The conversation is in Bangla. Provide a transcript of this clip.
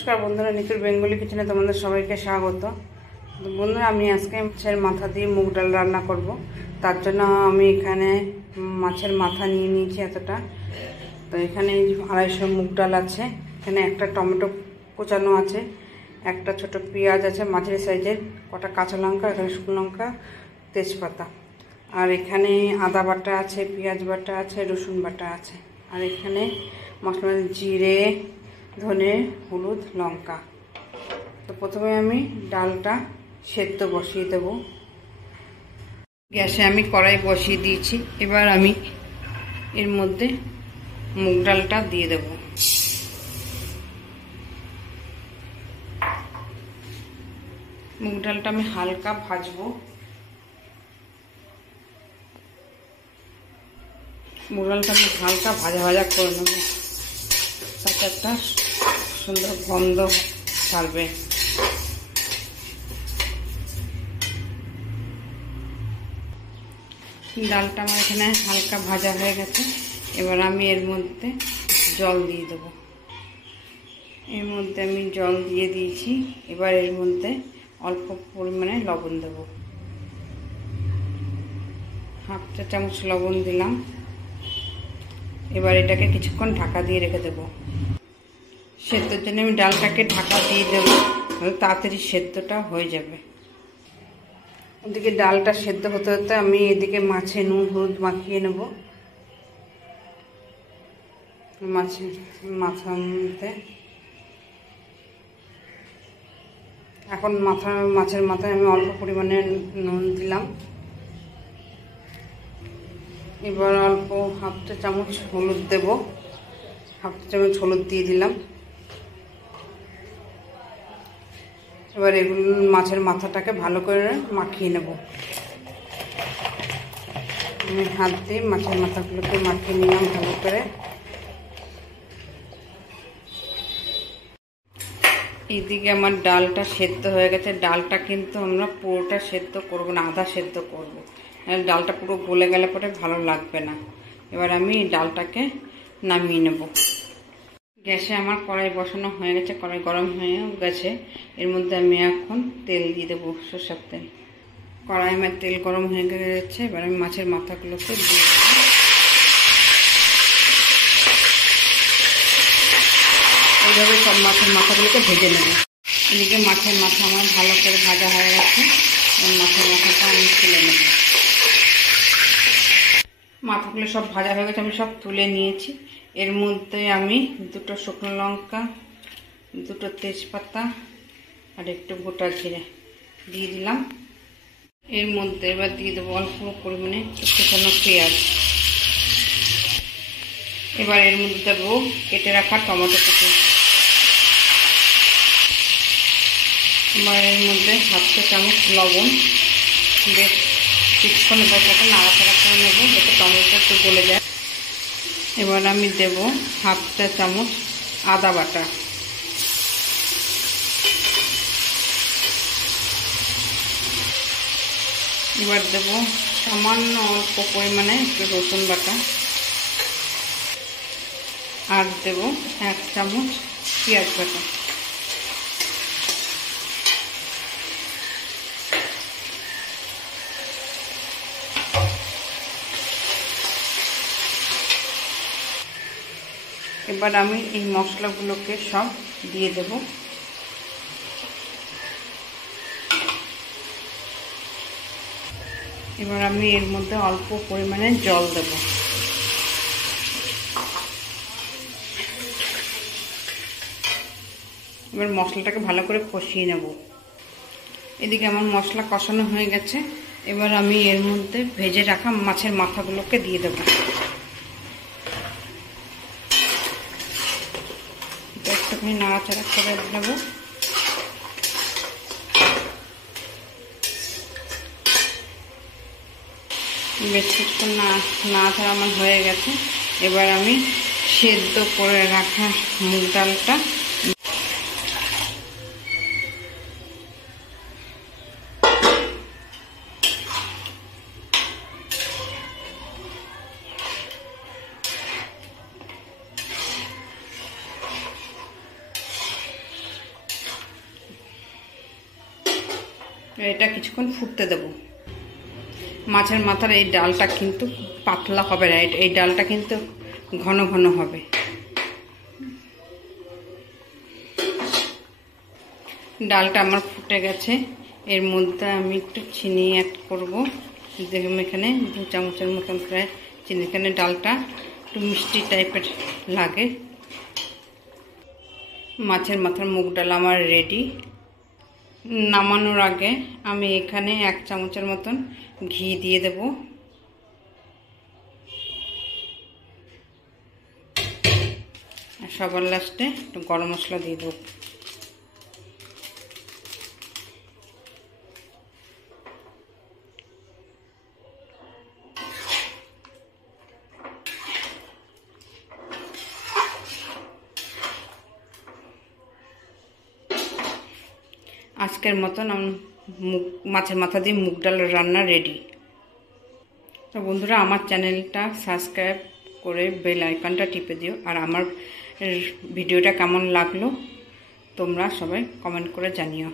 নমস্কার বন্ধুরা, নিতুর বেঙ্গলি কিচেনে তোমাদের সবাইকে স্বাগত। বন্ধুরা, আমি আজকে মাছের মাথা দিয়ে মুগ ডাল রান্না করব। তার জন্য আমি এখানে মাছের মাথা নিয়ে নিয়েছি এতটা। তো এখানে 250 মুগ ডাল আছে, এখানে একটা টমেটো কোচানো আছে, একটা ছোট পেঁয়াজ আছে মাঝারি সাইজের, কটা কাঁচা লঙ্কা, এখানে শুকনো লঙ্কা, তেজপাতা, আর এখানে আদা বাটা আছে, পেঁয়াজ বাটা আছে, রসুন বাটা আছে, আর এখানে মশলা জিরে, ধনে, হলুদ, লঙ্কা। তো প্রথমে আমি ডালটা সেদ্ধ বসিয়ে দেব। গ্যাসে আমি কড়াই বসিয়ে দিয়েছি। এবার আমি এর মধ্যে মুগ ডালটা দিয়ে দেব। মুগ ডালটা আমি হালকা ভাজবো। মুগ ডালটা আমি হালকা ভাজা ভাজা করে নেব, তাতে একটা সুন্দর গন্ধ ছাড়বে। ডালটা আমার এখানে হালকা ভাজা হয়ে গেছে। এবার আমি এর মধ্যে জল দিয়ে দেব। এর মধ্যে আমি জল দিয়ে দিয়েছি। এবার এর মধ্যে অল্প পরিমাণে লবণ দেব, হাফ চা চামচ লবণ দিলাম। এবার এটাকে কিছুক্ষণ ঢাকা দিয়ে রেখে দেব। সেদ্ধর জন্য আমি ডালটাকে ঢাকা দিয়ে দেবো, তাড়াতাড়ি সেদ্ধটা হয়ে যাবে। ওদিকে ডালটা সেদ্ধ হতে হতে আমি এদিকে মাছে নুন হলুদ মাখিয়ে নেব। মাছের মাথাতে এখন মাছের মাথায় আমি অল্প পরিমাণে নুন দিলাম। এবার অল্প হাফ চা চামচ হলুদ দেব, হাফ চা চামচ হলুদ দিয়ে দিলাম। এবার এগুলো মাছের মাথাটাকে ভালো করে মাখিয়ে নেব। আমি হাত দিয়ে মাছের মাথাগুলোকে মাখিয়ে নিলাম ভালো করে। এইদিকে আমার ডালটা সেদ্ধ হয়ে গেছে। ডালটা কিন্তু আমরা পুরোটা সেদ্ধ করব না, আধা সেদ্ধ করব। ডালটা পুরো গলে গেলে পরে ভালো লাগবে না। এবার আমি ডালটাকে নামিয়ে নেব। গ্যাসে আমার কড়াই বসানো হয়ে গেছে, কড়াই গরম হয়ে গেছে। এর মধ্যে আমি এখন তেল দিয়ে দেবো, সরষের তেল। কড়াই আমার তেল গরম হয়ে গেছে। এবার আমি মাছের মাথাগুলোকে দিয়ে দেবো। এইভাবে সব মাছের মাথাগুলোকে ভেজে নেব। এদিকে মাছের মাথা আমার ভালো করে ভাজা হয়ে গেছে। মাছের মাথাটা আমি তুলে নেব। মাথাগুলো সব ভাজা হয়ে গেছে, আমি সব তুলে নিয়েছি। এর মধ্যে আমি দুটো শুকনো লঙ্কা, দুটো তেজপাতা আর একটু গোটা জিরে দিয়ে দিলাম। এর মধ্যে এবার দিয়ে দেবো অল্প পরিমাণে কুচানো পেঁয়াজ। এবার এর মধ্যে দেবো কেটে রাখা টমেটো কুচি। এবার এর মধ্যে হাফ চা চামচ লবণ, বেশ কিছুক্ষণ এটাকে নাড়াচাড়া করে নেবো যাতে টমেটোটা একটু গলে যায়। এবার আমি দেব হাফ চা চামচ আদা বাটা। এবার দেব সামান্য অল্প পরিমাণে একটু রসুন বাটা, আর দেব 1 চামচ পেঁয়াজ বাটা। এবার আমি এই মশলাগুলোকে সব দিয়ে দেব। এবার আমি এর মধ্যে অল্প পরিমাণে জল দেব। এবার মশলাটাকে ভালো করে কষিয়ে নেব। এদিকে আমার মশলা কষানো হয়ে গেছে। এবার আমি এর মধ্যে ভেজে রাখা মাছের মাথাগুলোকে দিয়ে দেব। একটুখানি নাড়াচাড়া করে নেব। বেশ কিছুক্ষণ নাড়াচাড়া আমার হয়ে গেছে। এবার আমি সেদ্ধ করে রাখা মুগ ডালটা এটা কিছুক্ষণ ফুটতে দেব। মাছের মাথার এই ডালটা কিন্তু পাতলা হবে না, এই ডালটা কিন্তু ঘন ঘন হবে। ডালটা আমার ফুটে গেছে, এর মধ্যে আমি একটু চিনি অ্যাড করব। দেখুন এখানে 2 চামচের মতন প্রায় চিনি। এখানে ডালটা একটু মিষ্টি টাইপের লাগে। মাছের মাথার মুগ ডাল আমার রেডি। নামানোর আগে আমি এখানে 1 চামচের মতন ঘি দিয়ে দেব। আর সবার লাস্টে একটু গরম মশলা দিয়ে দেব। আজকের মতন মাছের মাথা দিয়ে মুগ ডাল রান্না রেডি। তো বন্ধুরা, আমার চ্যানেলটা সাবস্ক্রাইব করে বেল আইকনটা টিপে দিও। আর আমার ভিডিওটা কেমন লাগলো তোমরা সবাই কমেন্ট করে জানিও।